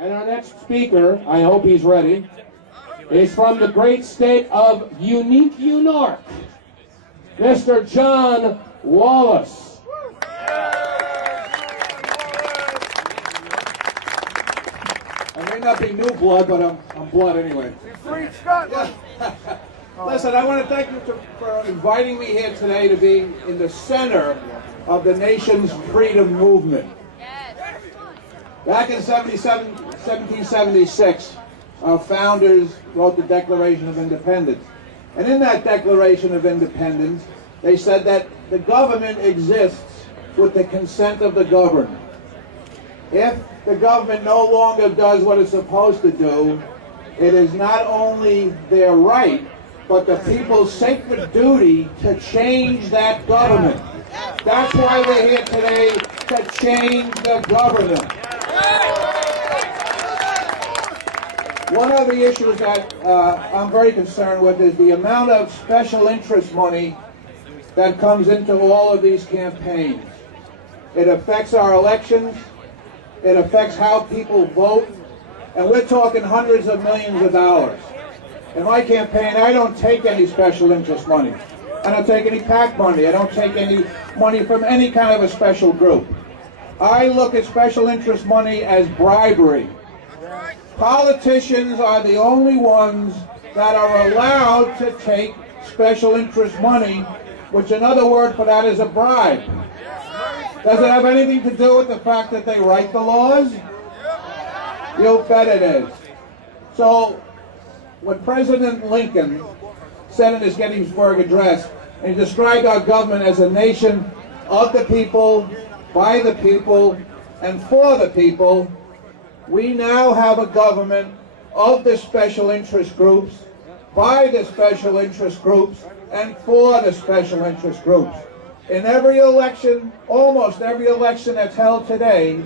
And our next speaker, I hope he's ready, is from the great state of Unique York, Mr. John Wallace. I may not be new blood, but I'm blood anyway. Yeah. Listen, I want to thank you for inviting me here today to be in the center of the nation's freedom movement. Back in 1776, our founders wrote the Declaration of Independence. And in that Declaration of Independence, they said that the government exists with the consent of the governed. If the government no longer does what it's supposed to do, it is not only their right, but the people's sacred duty to change that government. That's why we're here today, to change the government. One of the issues that I'm very concerned with is the amount of special interest money that comes into all of these campaigns. It affects our elections, it affects how people vote, and we're talking hundreds of millions of dollars. In my campaign, I don't take any special interest money. I don't take any PAC money. I don't take any money from any kind of a special group. I look at special interest money as bribery. Politicians are the only ones that are allowed to take special interest money, which another word for that is a bribe. Does it have anything to do with the fact that they write the laws? You bet it is. So, when President Lincoln said in his Gettysburg Address, and he described our government as a nation of the people, by the people, and for the people, we now have a government of the special interest groups, by the special interest groups, and for the special interest groups. In every election, almost every election that's held today,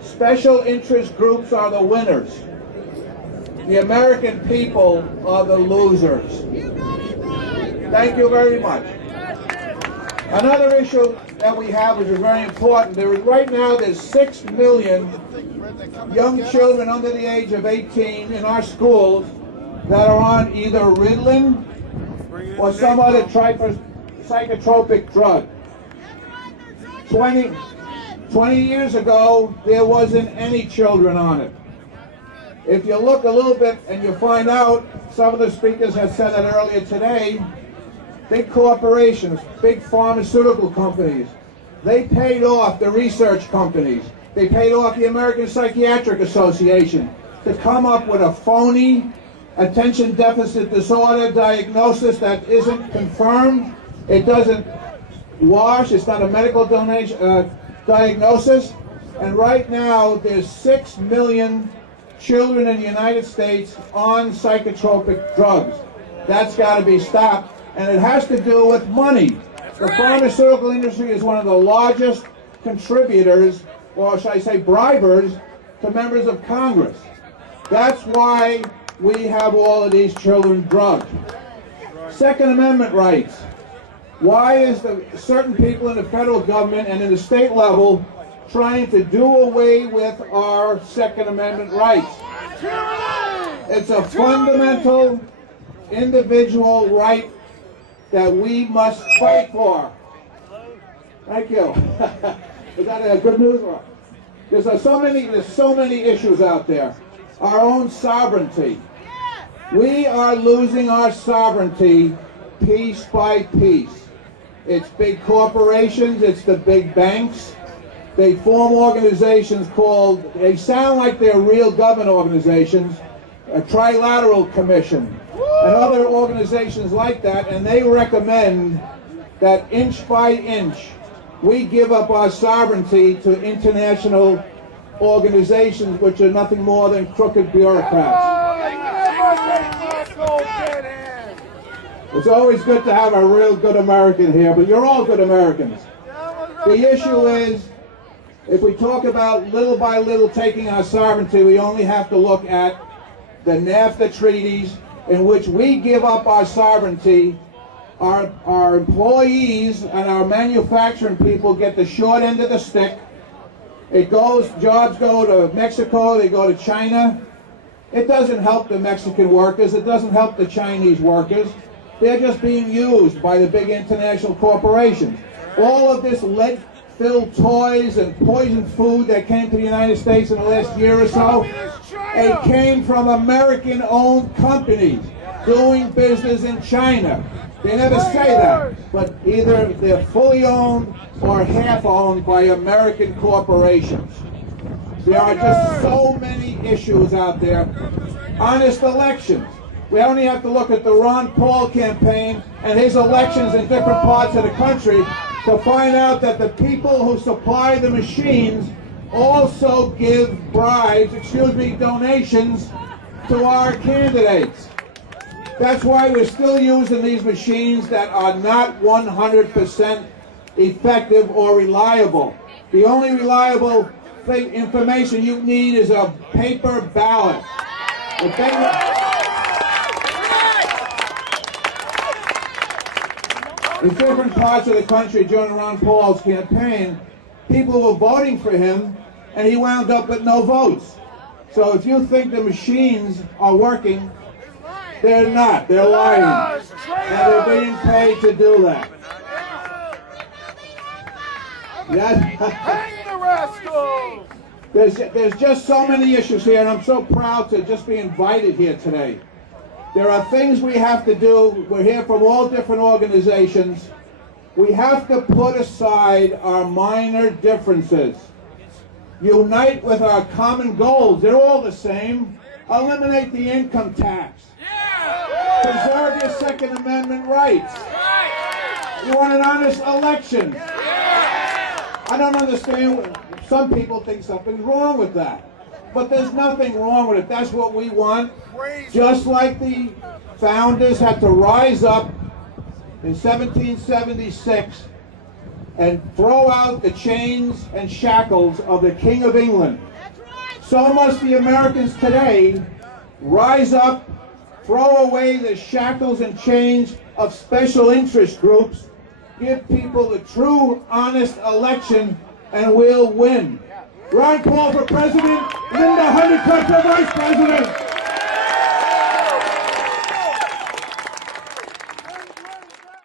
special interest groups are the winners. The American people are the losers. Thank you very much. Another issue that we have, which is very important, right now there's 6 million young children under the age of 18 in our schools that are on either Ritalin or some other psychotropic drug. 20 years ago, there wasn't any children on it. If you look a little bit and you find out, some of the speakers have said that earlier today, big corporations, big pharmaceutical companies, they paid off the research companies. They paid off the American Psychiatric Association to come up with a phony attention deficit disorder diagnosis that isn't confirmed. It doesn't wash. It's not a medical diagnosis. And right now, there's 6 million children in the United States on psychotropic drugs. That's got to be stopped. And it has to do with money. The pharmaceutical industry is one of the largest contributors, or should I say bribers, to members of Congress. That's why we have all of these children drugged. Second Amendment rights. Why is certain people in the federal government and in the state level trying to do away with our Second Amendment rights? It's a fundamental individual right that we must fight for. Thank you. Is that good news? There's so many issues out there. Our own sovereignty. We are losing our sovereignty piece by piece. It's big corporations, it's the big banks. They form organizations called, they sound like they're real government organizations, a trilateral commission, and other organizations like that, and they recommend that inch by inch we give up our sovereignty to international organizations which are nothing more than crooked bureaucrats. It's always good to have a real good American here, but you're all good Americans. The issue is, if we talk about little by little taking our sovereignty, we only have to look at the NAFTA treaties in which we give up our sovereignty. Our employees and our manufacturing people get the short end of the stick, Jobs go to Mexico, they go to China. It doesn't help the Mexican workers, it doesn't help the Chinese workers. They're just being used by the big international corporations. All of this lead-filled toys and poisoned food that came to the United States in the last year or so, it came from American-owned companies doing business in China. They never say that, but either they're fully owned or half owned by American corporations. There are just so many issues out there. Honest elections. We only have to look at the Ron Paul campaign and his elections in different parts of the country to find out that the people who supply the machines also give bribes, donations to our candidates. That's why we're still using these machines that are not 100% effective or reliable. The only reliable information you need is a paper ballot. In different parts of the country during Ron Paul's campaign, people were voting for him, and he wound up with no votes. So if you think the machines are working, they're not. They're lying. And they're being paid to do that. Hang the rascals! There's just so many issues here, and I'm so proud to just be invited here today. There are things we have to do. We're here from all different organizations. We have to put aside our minor differences. Unite with our common goals. They're all the same. Eliminate the income tax. Preserve your Second Amendment rights. You want an honest election. I don't understand. Some people think something's wrong with that. But there's nothing wrong with it. That's what we want. Just like the founders had to rise up in 1776 and throw out the chains and shackles of the King of England. So must the Americans today rise up, throw away the shackles and chains of special interest groups, give people the true, honest election, and we'll win. Ron Paul for president, Linda Honeycutt for vice president.